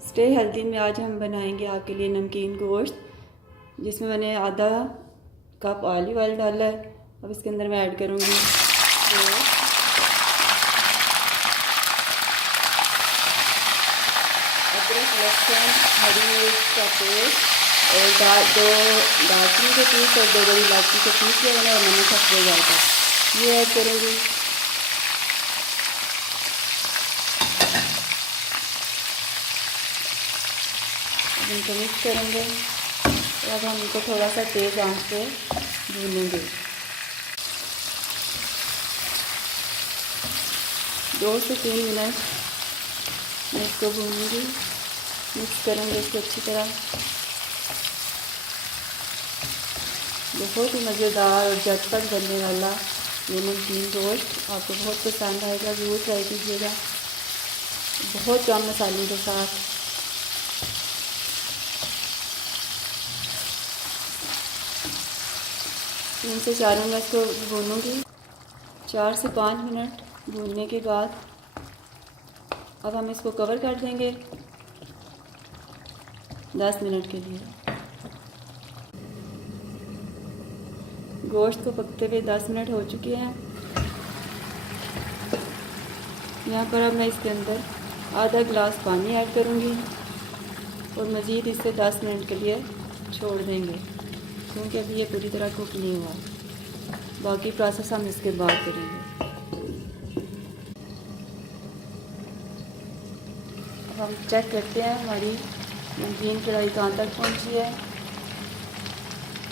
Stay healthy में आज हम बनाएंगे आपके लिए नमकीन गोश्त, जिसमें मैंने आधा कप ऑलिव ऑयल डाला है। अब इसके अंदर मैं ऐड करूँगी अदरक, लहसुन, हरी मिर्च का पेस्ट और दो दालचीनी के पीस और 2 बड़ी इलायची के पीस लिया मैंने और नमक हफ्ते जाएगा ये ऐड करूँगी। इनको मिक्स करेंगे और अब हम इनको थोड़ा सा तेज़ आंच पे भूनेंगे। 2 से 3 मिनट मैं इसको भूनूंगी, मिक्स करेंगे इसको अच्छी तरह। बहुत ही मज़ेदार और झटपट बनने वाला ये नमकीन गोश्त आपको बहुत पसंद आएगा, ज़रूर ट्राई कीजिएगा। बहुत कम मसालों के साथ। 3 से 4 मिनट इसको भूनूंगी। 4 से 5 मिनट भूनने के बाद अब हम इसको कवर कर देंगे 10 मिनट के लिए। गोश्त को पकते हुए 10 मिनट हो चुके हैं। यहाँ पर अब मैं इसके अंदर आधा गिलास पानी ऐड करूँगी और मज़ीद इसे 10 मिनट के लिए छोड़ देंगे, क्योंकि अभी ये पूरी तरह कुक नहीं हुआ। बाकी प्रोसेस हम इसके बाद करेंगे। अब हम चेक करते हैं हमारी नमकीन कढ़ाई कहाँ तक पहुँची है।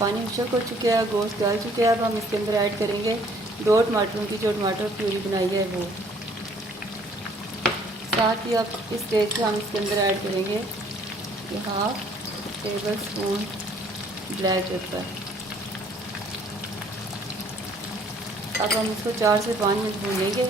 पानी उछल हो चुका है, गोश्त डाल चुके हैं। अब हम इसके अंदर ऐड करेंगे 2 टमाटरों की जो टमाटर प्यूरी बनाई है वो। साथ ही अब इस स्टेज पे हम इसके अंदर ऐड करेंगे 1/2 टेबल स्पून ब्लैक पेपर। अब हम इसको 4 से 5 मिनट भूनेंगे।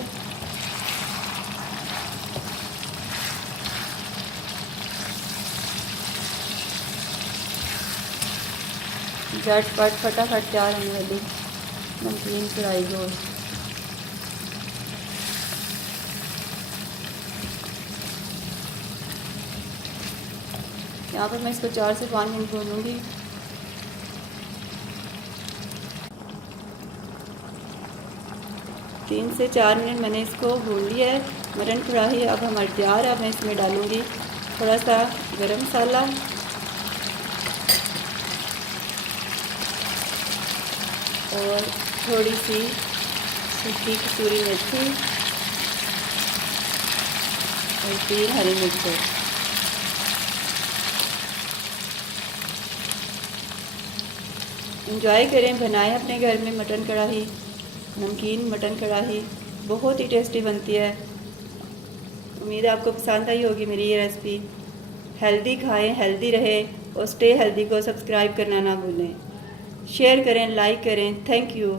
झटपट फटाफट तैयार होने वाली नमकीन कढ़ाई गोश्त। यहाँ पर मैं इसको 4 से 5 मिनट भूनूंगी। तीन से 4 मिनट मैंने इसको भून लिया है। मटन कढ़ाई अब हमारी तैयार है। अब मैं इसमें डालूंगी थोड़ा सा गरम मसाला और थोड़ी सी सूखी कसूरी मेथी और 3 हरी मिर्च। इंजॉय करें, बनाएं अपने घर में मटन कढ़ाई, नमकीन मटन कढ़ाई बहुत ही टेस्टी बनती है। उम्मीद है आपको पसंद आई होगी मेरी ये रेसिपी। हेल्दी खाएं, हेल्दी रहें और स्टे हेल्दी को सब्सक्राइब करना ना भूलें। शेयर करें, लाइक करें। Thank you.